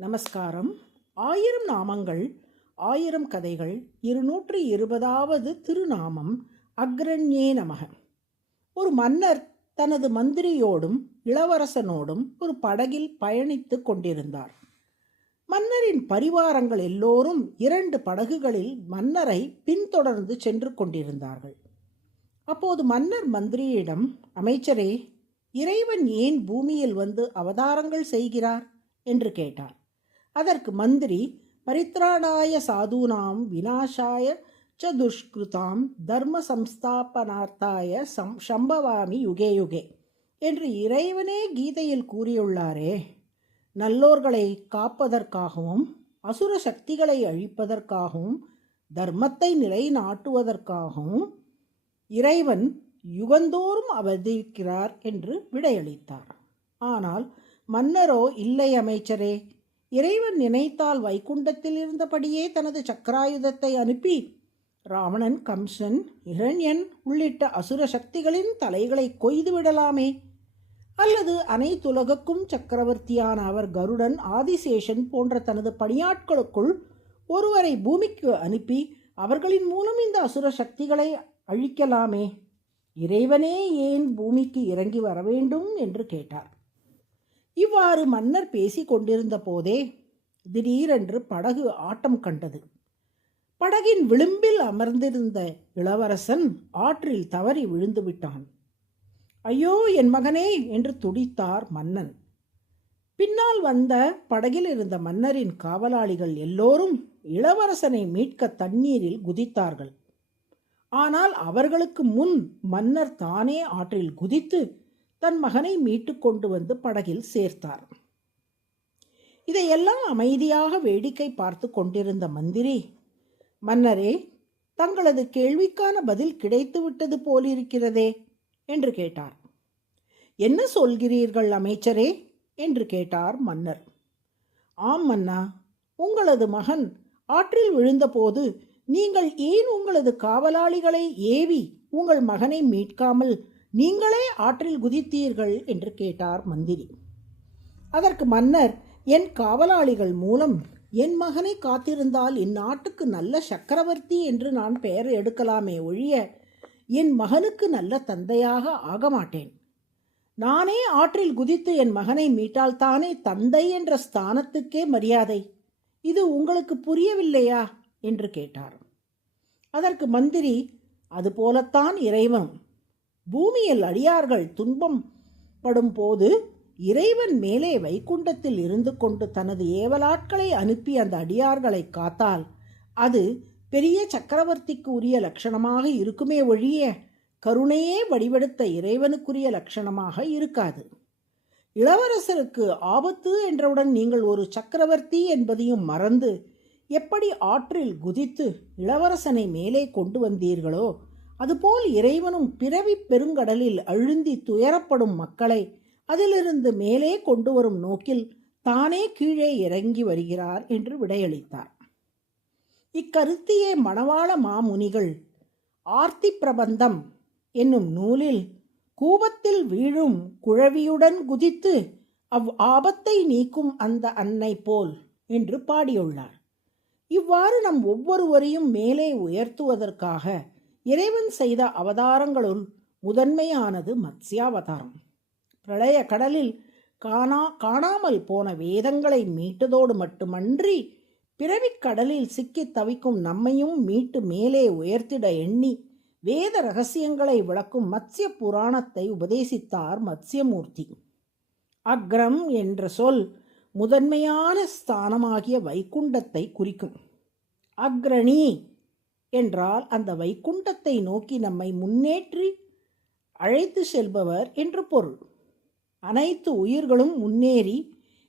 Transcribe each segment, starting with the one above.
நமஸ்காரம். 1000 நாமங்கள் 1000 கதைகள் 220வது திருநாமம் அக்ரண்யே நமக. ஒரு மன்னர் தனது மந்திரியோடும் இளவரசனோடும் ஒரு படகில் பயணித்து கொண்டிருந்தார். மன்னரின் பரிவாரங்கள் எல்லோரும் 2 படகுகளில் மன்னரை பின்தொடர்ந்து சென்று கொண்டிருந்தார்கள். அப்போது மன்னர் மந்திரியிடம், அமைச்சரே, இறைவன் ஏன் பூமியில் வந்து அவதாரங்கள் செய்கிறார் என்று கேட்டார். அதற்கு மந்திரி, பரித்ராணாய சாதுனாம் விநாசாய ச துஷ்கிருதாம் தர்ம சம்ஸ்தாபனார்த்தாய சம்பவாமி யுகே யுகே என்று இறைவனே கீதையில் கூறியுள்ளாரே. நல்லோர்களை காப்பதற்காகவும் அசுர சக்திகளை அழிப்பதற்காகவும் தர்மத்தை நிலைநாட்டுவதற்காகவும் இறைவன் யுகந்தோறும் அவதரிக்கிறார் என்று விடையளித்தார். ஆனால் மன்னரோ, இல்லை அமைச்சரே, இறைவன் நினைத்தால் வைகுண்டத்தில் இருந்தபடியே தனது சக்கராயுதத்தை அனுப்பி ராவணன், கம்சன், இரண்யன் உள்ளிட்ட அசுர சக்திகளின் தலைகளை கொய்து விடலாமே. அல்லது அனைத்துலகுக்கும் சக்கரவர்த்தியான அவர் கருடன், ஆதிசேஷன் போன்ற தனது பணியாட்களுக்குள் ஒருவரை பூமிக்கு அனுப்பி அவர்களின் மூலம் இந்த அசுர சக்திகளை அழிக்கலாமே. இறைவனே ஏன் பூமிக்கு இறங்கி வர வேண்டும் என்று கேட்டார். இவ்வாறு மன்னர் பேசி கொண்டிருந்த போதே திடீரென்று படகு ஆட்டம் கண்டது. படகின் விளிம்பில் அமர்ந்திருந்த இளவரசன் ஆற்றில் தவறி விழுந்து விட்டான். ஐயோ, என் மகனே என்று துடித்தார் மன்னன். பின்னால் வந்த படகில் இருந்த மன்னரின் காவலாளிகள் எல்லோரும் இளவரசனை மீட்க தண்ணீரில் குதித்தார்கள். ஆனால் அவர்களுக்கு முன் மன்னர் தானே ஆற்றில் குதித்து தன் மகனை மீட்டு கொண்டு வந்து படகில் சேர்த்தார். இதையெல்லாம் அமைதியாக வேடிக்கை பார்த்து கொண்டிருந்த மந்திரி, மன்னரே, தங்களது கேள்விக்கான பதில் கிடைத்து விட்டது போலிருக்கிறதே என்று கேட்டார். என்ன சொல்கிறீர்கள் அமைச்சரே என்று கேட்டார் மன்னர். ஆம் மன்னா, உங்களது மகன் ஆற்றில் விழுந்தபோது நீங்கள் ஏன் உங்களது காவலாளிகளை ஏவி உங்கள் மகனை மீட்காமல் நீங்களே ஆற்றில் குதித்தீர்கள் என்று கேட்டார் மந்திரி. அதற்கு மன்னர், என் காவலாளிகள் மூலம் என் மகனை காத்திருந்தால் இந்நாட்டுக்கு நல்ல சக்கரவர்த்தி என்று நான் பெயர் எடுக்கலாமே ஒழிய என் மகனுக்கு நல்ல தந்தையாக ஆக மாட்டேன். நானே ஆற்றில் குதித்து என் மகனை மீட்டால்தானே தந்தை என்ற ஸ்தானத்துக்கே மரியாதை. இது உங்களுக்கு புரியவில்லையா என்று கேட்டார். அதற்கு மந்திரி, அதுபோலத்தான் இறைவன். பூமியில் அடியார்கள் துன்பம் படும் போது இறைவன் மேலே வைகுண்டத்தில் இருந்து கொண்டு தனது ஏவலாட்களை அனுப்பி அந்த அடியார்களை காத்தால் அது பெரிய சக்கரவர்த்திக்கு உரிய லட்சணமாக இருக்குமே ஒழிய கருணையே வடிவெடுத்த இறைவனுக்குரிய லட்சணமாக இருக்காது. இளவரசருக்கு ஆபத்து என்றவுடன் நீங்கள் ஒரு சக்கரவர்த்தி என்பதையும் மறந்து எப்படி ஆற்றில் குதித்து இளவரசனை மேலே கொண்டு வந்தீர்களோ அதுபோல் இறைவனும் பிறவி பெருங்கடலில் அழுந்தி துயரப்படும் மக்களை அதிலிருந்து மேலே கொண்டு வரும் நோக்கில் தானே கீழே இறங்கி வருகிறார் என்று விடையளித்தார். இக்கருத்தையே மணவாள மாமுனிகள் ஆர்த்தி பிரபந்தம் என்னும் நூலில் கூபத்தில் வீழும் குழவியுடன் குதித்து ஆபத்தை நீக்கும் அந்த அன்னை போல் என்று பாடியுள்ளார். இவ்வாறு நம் ஒவ்வொருவரையும் மேலே உயர்த்துவதற்காக இறைவன் செய்த அவதாரங்களுள் முதன்மையானது மத்ஸ்யாவதாரம். பிரளய கடலில் காணாமல் போன வேதங்களை மீட்டதோடு மட்டுமன்றி பிறவிக் கடலில் சிக்கி தவிக்கும் நம்மையும் மீட்டு மேலே உயர்த்திட எண்ணி வேத ரகசியங்களை விளக்கும் மத்ஸ்ய புராணத்தை உபதேசித்தார் மத்ஸ்யமூர்த்தி. அக்ரம் என்ற சொல் முதன்மையான ஸ்தானமாகிய வைகுண்டத்தை குறிக்கும். அக்ரணி என்றால் அந்த வைகுண்டத்தை நோக்கி நம்மை முன்னேற்றி அழைத்து செல்பவர் என்று பொருள். அனைத்து உயிர்களும் முன்னேறி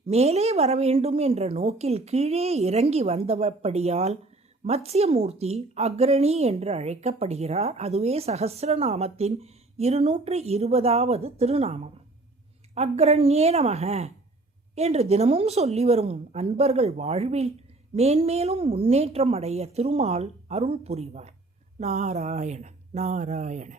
மேலே வர வேண்டும் என்ற நோக்கில் கீழே இறங்கி வந்தபடியால் மத்ஸ்யமூர்த்தி அக்ரணி என்று அழைக்கப்படுகிறார். அதுவே சஹஸ்ரநாமத்தின் 220வது திருநாமம். அக்ரண்யே நமக என்று தினமும் சொல்லி வரும் அன்பர்கள் வாழ்வில் மேன்மேலும் முன்னேற்றம் அடைய திருமால் அருள் புரிவார். நாராயண நாராயண.